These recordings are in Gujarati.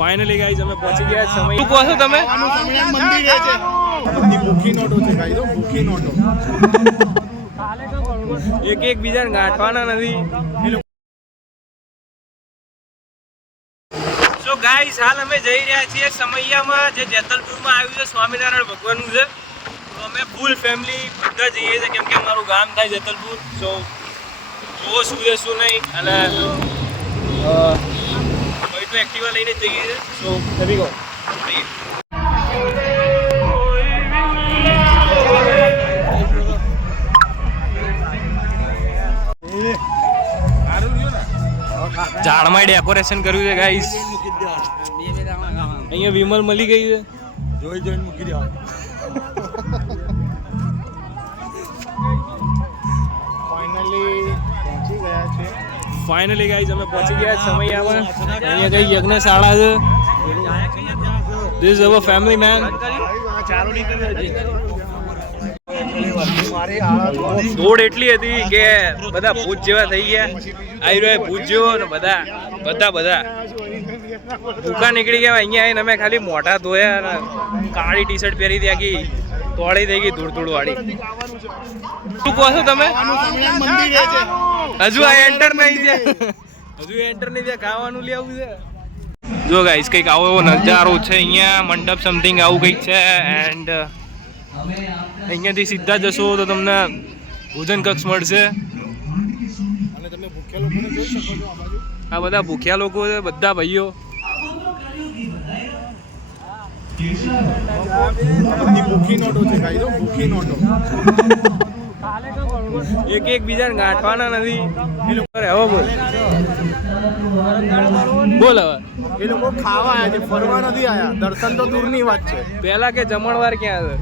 ફાઇનલી ગાઈઝ અમે પહોંચી ગયા સમય. શું કહો છો તમે? મંદિર છે. ભૂખી નોટો છે ગાઈઝ, ભૂખી નોટો. એક બીજાને ગાંઠવાના નથી. સો ગાઈઝ હાલ અમે જઈ રહ્યા છીએ સમૈયામાં, જે જેતલપુરમાં આવ્યું છે, સ્વામિનારાયણ ભગવાનનું છે. તો અમે ફૂલ ફેમિલી બધા જઈએ છીએ, કેમ કે અમારું ગામ થાય જેતલપુર. સો જો શું છે શું નહીં, અને ભાઈ તો એક્ટિવા લઈને જઈએ છીએ. સો હેવી ગો. ઝાડમાં ડેકોરેશન કર્યું છે ગાઈસ. અહીંયા વિમલ મળી ગઈ છે. જોઈને મૂકી દેવા. ફાઇનલી ગાઈસ અમે પહોંચી ગયા સમયમાં. અહીંયા કઈ યજ્ઞશાળા છે. This is our family main. દોડ એટલી હતી કે બધા ભૂત જેવા થઈ ગયા. આવી રહ્યો ભૂત જેવો ને બધા ભૂકા નીકળી ગયા. અહીંયા આવીને અમે ખાલી મોઢા ધોયા અને કાળી ટી શર્ટ પહેરી હતી, આખી તોડી થઈ ગઈ ધૂળ વાળી. શું કહો છો તમે? હજુ આ એન્ટર નહીં છે, ખાવાનું લેવું છે. જો ગાઈસ કંઈક આવો એવો નજારો છે અહીંયા. મંડપ સમથિંગ આવું કંઈક છે. એન્ડ અહીંયાથી સીધા જશો તો તમને ભોજન કક્ષ મળશે. આ બધા ભૂખ્યા લોકો છે, બધા ભાઈઓ. ભૂખી નોટો છે ગાઈસ, ભૂખી નોટો. એક બીજાને ગાંઠવાના નથી. એ લોકો હવે બોલ હવે એ લોકો ખાવા આવ્યા છે, ફરવા નથી આવ્યા. દર્શન તો દૂરની વાત છે. પહેલા કે જમણવાર ક્યાં છે?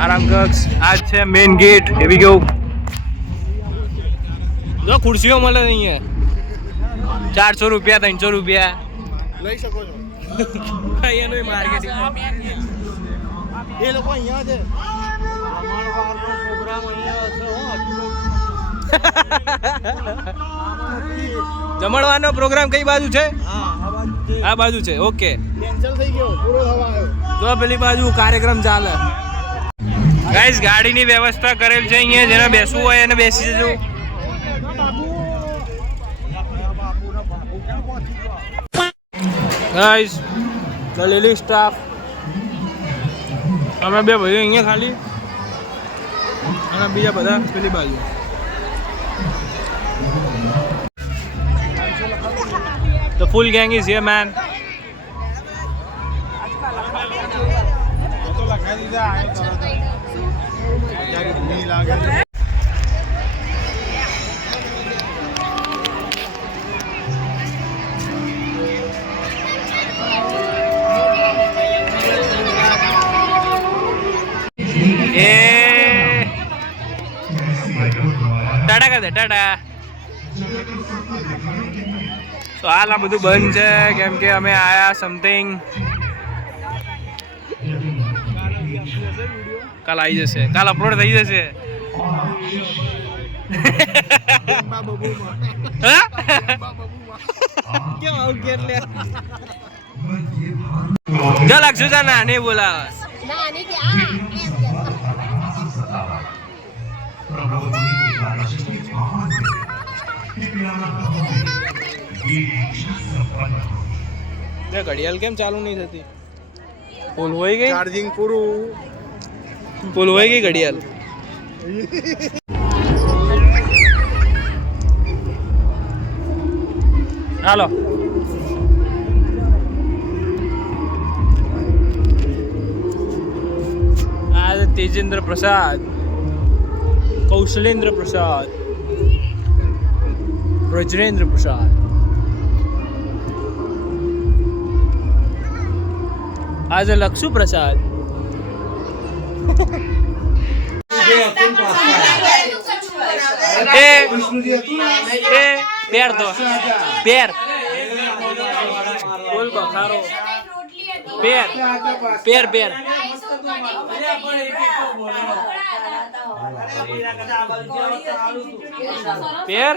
આરામ કક્ષ આ છે મેઇન ગેટ. એવી કેવું જો ખુરશીઓ મળે અહીંયા 400 રૂપિયા 300 રૂપિયા લઈ શકો છો. અહીંયાનું માર્કેટિંગ. એ લોકો અહીંયા છે. પ્રોગ્રામ જમણવારનો પ્રોગ્રામ કઈ બાજુ છે? આ બાજુ છે. ઓકે, કેન્સલ થઈ ગયો, પૂરો થવા આવ્યો. તો પેલી બાજુ કાર્યક્રમ ચાલે. ગાઈસ ગાડીની વ્યવસ્થા કરેલ છે અહીંયા. જેને બેસવું હોય એને બેસી જજો. Guys the lily staff. અમે બે ભાઈઓ અહીંયા ખાલી, અને બીજા બધા પેલી બાજુ. The full gang is here, man. Tata કર દે, ટાટા. તો હાલ આ બધું બંધ છે, કેમ કે અમે આયા સમથિંગ. કાલ આવી જશે, કાલ અપલોડ થઈ જશે. ચાલ અક્ષુતા ના નહીં બોલાવે. ઘડિયાળ કેમ ચાલુ નહીં થતી? ફૂલ હોય ગઈ, ચાર્જિંગ પૂરું. ફૂલ હોય ગઈ ઘડિયાળ. હાલો આ તેજેન્દ્ર પ્રસાદ, કૌશલેન્દ્ર પ્રસાદ, ब्रजरेंद्र प्रसाद. आज लक्षु प्रसाद. पैर दो पैर बोल को खारो पैर पैर पैर પેર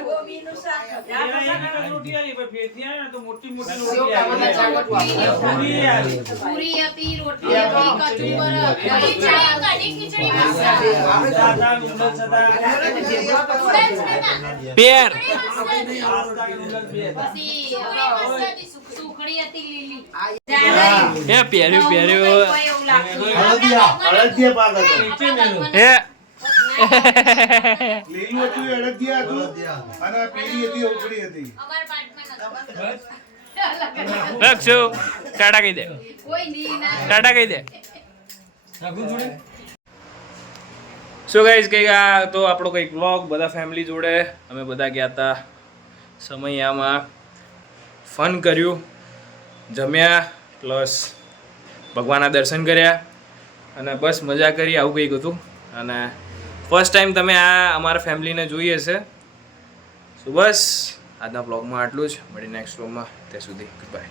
પૂરી હતી, રોટલી હતી, કચુંબર હતી, ખીચડી, પેર પછી સુખડી હતી લીલી. એ પહેર્યું પહેર્યું એવું લાગતું. અડદિયા પાક હતો. એ લીલું હતું એ અડદિયા હતું અને પીળી હતી ઉકળી હતી. અમારા પાર્ટમાં નતો. રક્ષુ ટાટા કહી દે કોઈ ની ના. ટાટા કહી દે સો ગાઈઝ કઈ આ તો આપણો કંઈક વ્લોગ બધા ફેમિલી જોડે અમે બધા ગયા હતા સમયામાં ફન કર્યું જમ્યા પ્લસ ભગવાનના દર્શન કર્યા અને બસ મજા કરી આવું કંઈક હતું અને ફર્સ્ટ ટાઈમ તમે આ અમારા ફેમિલીને જોઈ હશે સો બસ આજના બ્લોગમાં આટલું જ મળી નેક્સ્ટ વ્લોગમાં ત્યાં સુધી ગુડ બાય.